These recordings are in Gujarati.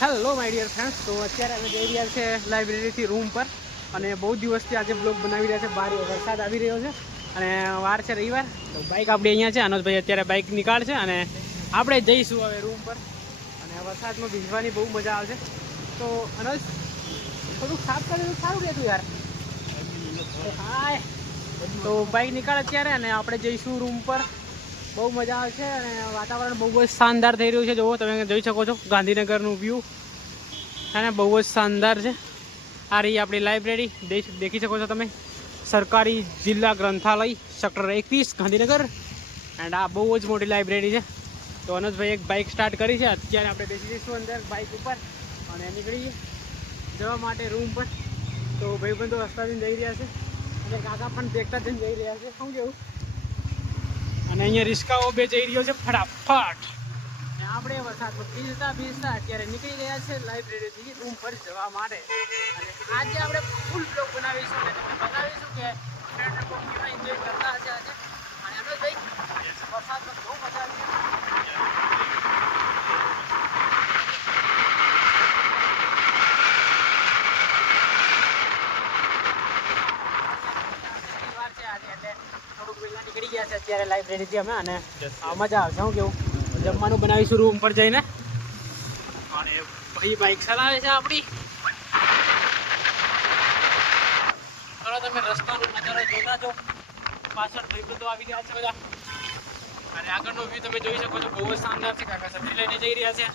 હેલો માય ડિયર ફ્રેન્ડ્સ, તો અત્યારે અમે જઈ રહ્યા છે લાઇબ્રેરીથી રૂમ પર અને બહુ દિવસથી આજે બ્લોગ બનાવી રહ્યા છે. બહાર વરસાદ આવી રહ્યો છે અને વાર છે રવિવાર, તો બાઇક આપણી અહીંયા છે. અનોજભાઈ અત્યારે બાઇક નીકાળશે અને આપણે જઈશું હવે રૂમ પર. અને વરસાદમાં ભીંજવાની બહુ મજા આવશે. તો અનોજ થોડુંક સાફ કરે તો સારું રહેતું યાર. હાય, તો બાઇક નીકાળ અત્યારે અને આપણે જઈશું રૂમ પર. બહુ મજા આવશે અને વાતાવરણ બહુ જ શાનદાર થઈ રહ્યું છે. જુઓ, તમે જોઈ શકો છો ગાંધીનગરનું વ્યૂ અને બહુ જ શાનદાર છે. આ રહી આપણી લાઇબ્રેરી, દેખી શકો છો તમે. સરકારી જિલ્લા ગ્રંથાલય સેક્ટર 31 ગાંધીનગર. એન્ડ આ બહુ જ મોટી લાઇબ્રેરી છે. તો અનોજભાઈ એક બાઇક સ્ટાર્ટ કરી છે. અત્યારે આપણે બેસી જઈશું અંદર બાઇક ઉપર અને નીકળી જવા માટે રૂમ પર. તો ભાઈબંધો રસ્તાથી જઈ રહ્યા છે અને કાકા પણ દેખતા જઈને જઈ રહ્યા છે. શું કેવું? અને અહીંયા રિસ્કાઓ બે જઈ રહ્યો છે ફટાફટ. આપણે વરસાદમાં ભીજતા અત્યારે નીકળી ગયા છે લાઇબ્રેરીથી રૂમ પર જવા માટે. અને આજે આપણે ફૂલ બ્લોગ બનાવીશું અને તમને બતાવીશું કે ફ્રેન્ડ લોકો કેવા એન્જોય કરતા હશે આજે. અને અનોજભાઈ, વરસાદમાં બહુ મજા આવી. નીકળી ગયા છે અત્યારે લાઇબ્રેરીથી અમે અને મજા આવશે. શું કેવું? જમવાનું બનાવીશું રૂમ પર જઈને. અને ભાઈ બાઇક ચલાવે છે આપણી. થોડા તમે રસ્તાનો નજારો જોતા જો. પાછળ ભાઈબંધો આવી રહ્યા છે બધા અને આગળનો વ્યૂ તમે જોઈ શકો છો. બહુ જ શાનદાર છે. કાકા સબ્જી લઈને જઈ રહ્યા છે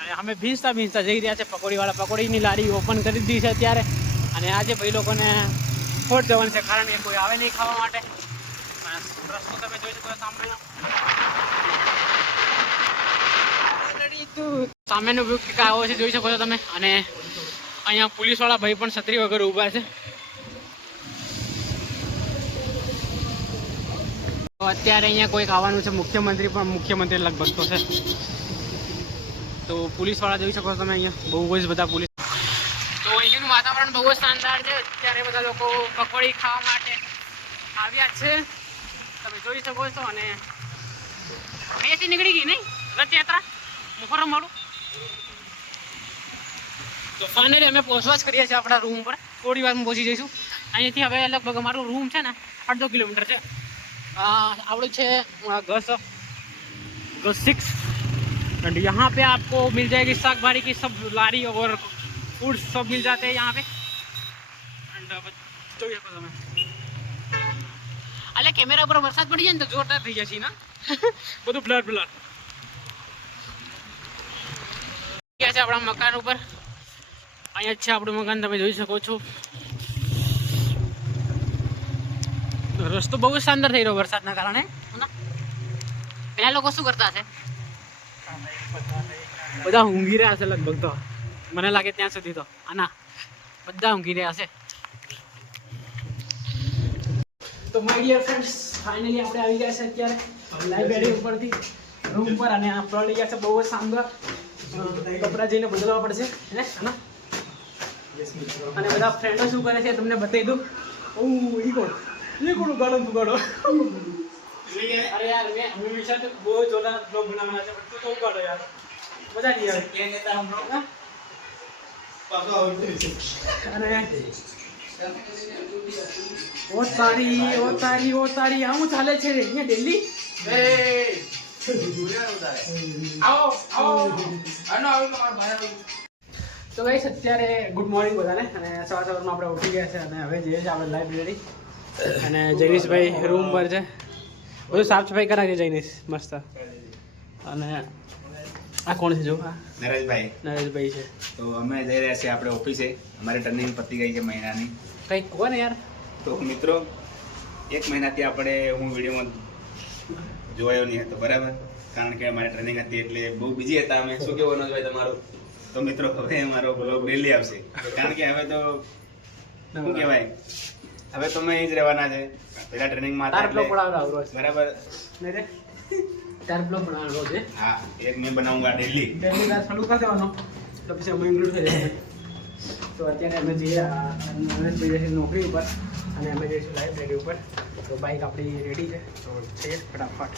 અને અમે ભીંજતા જઈ રહ્યા છે. પકોડીવાળા પકોડીની લારી ઓપન કરી દીધી છે અત્યારે. અને આજે ભાઈ લોકોને ખોટ જવાનું છે, કારણ કે કોઈ આવે નહીં ખાવા માટે. રસ્તો તમે જોઈ શકો સામેનો. સામેનો વ્યૂ કંઈક આવો છે, જોઈ શકો છો તમે. અને અહીંયા પોલીસવાળા ભાઈ પણ છત્રી વગર ઊભા છે. તો અત્યારે અહીંયા કોઈક આવવાનું છે, મુખ્યમંત્રી લગભગ તો છે. તો પોલીસવાળા જોઈ શકો છો તમે. અહીંયા બહુ જ બધા પોલીસ. તો અહીંયાનું વાતાવરણ બહુ જ શાનદાર છે. અત્યારે બધા લોકો પકોડી ખાવા માટે આવ્યા છે, તમે જોઈ શકો છો. અને અહીંયાથી નીકળી ગઈ નહીં રથયાત્રા મુહર્રમ વાળું. તો ફાઇનલી અમે પહોંચવા જ કરીએ છીએ આપણા રૂમ પર. થોડી વારમાં પહોંચી જઈશું. અહીંયાથી હવે લગભગ અમારું રૂમ છે ને 8-2 કિલોમીટર છે. आवड़ू है गस 6 एंड यहाँ पे आपको मिल जाएगी साग भारी की सब लारी और फूड सब मिल जाते हैं यहाँ पे. एंड જોઈએ શકો તમે. એટલે કેમેરા પર વરસાદ પડી જાય ને તો જોરદાર થઈ જશે ના. બધું બ્લર ક્યાં છે આપણા મકાન ઉપર. અહીંયા છે આપણું મકાન, તમે જોઈ શકો છો. રસ્તો બહુ શાનદાર થઈ રહ્યો વરસાદના કારણે. પેલા લોકો શું કરતા હશે? બધા ઊંઘી રહ્યા હશે લગભગ. તો મને લાગે ત્યાં સુધી તો આના બધા ઊંઘી રહ્યા હશે. તો માય ડિયર ફ્રેન્ડ્સ, ફાઇનલી આપણે આવી ગયા છે અત્યારે લાઇબ્રેરી ઉપરથી રૂમ પર. અને આ પડી ગયા છે બહુ જ શાનદાર. કપડાં જઈને બદલવા પડશે હે ના. અને બધા ફ્રેન્ડો શું કરે છે તમને બતાવી દઉં. ये कौन गाड़ो तू गाड़ो. अरे यार मैं विशाल तो बहुत जोरदार ब्लॉग बनाना है, बट तू तो गाड़ो यार, मजा नहीं आया. क्या कहता हम लोग ना पापा अरे ओ तारी हम ચાલે છે રે અહીંયા દિલ્હી. એ આવો આનો આવો તમારો ભાઈ. તો ગાઈસ અત્યારે ગુડ મોર્નિંગ બધાને. અને સવારમાં આપણે ઉઠી ગયા છે અને હવે જઈએ છીએ આપણે લાઇબ્રેરી. અને જૈનિશભાઈ રૂમ પર છે, બધું સાફ સફાઈ કરાવી છે જૈનિશ મસ્ત. અને આ કોણ છે? જો નરેશભાઈ છે. તો અમે જઈ રહ્યા છીએ આપણે ઓફિસે. અમારી ટર્નિંગ પતી ગઈ છે મહિનાની. કંઈક કોને યાર. તો મિત્રો 1 મહિનાથી આપણે હું વિડીયોમાં જોવાયો નહીં હતો, બરાબર, કારણ કે અમારી ટ્રેનિંગ હતી એટલે બહુ બીજી હતા અમે. શું કેવું અનોજભાઈ તમારું? તો મિત્રો હવે અમારો બ્લોગ ડેલી આવશે, કારણ કે હવે તો શું કહેવાય, હવે તો મેં જ રહેવાના છે. પેલા ટ્રેનિંગમાં હતા એટલે બરાબર. હા, એક મેં બનાવું ડેલી ચાલુ કરી દેવાનો તો પછી અમે ઇન્ક્લુડ થઈ જશે. તો અત્યારે અમે જઈએ નોકરી ઉપર અને અમે જઈશું લાઇબ્રેરી ઉપર. તો બાઇક આપણી રેડી છે, તો છે ફટાફટ.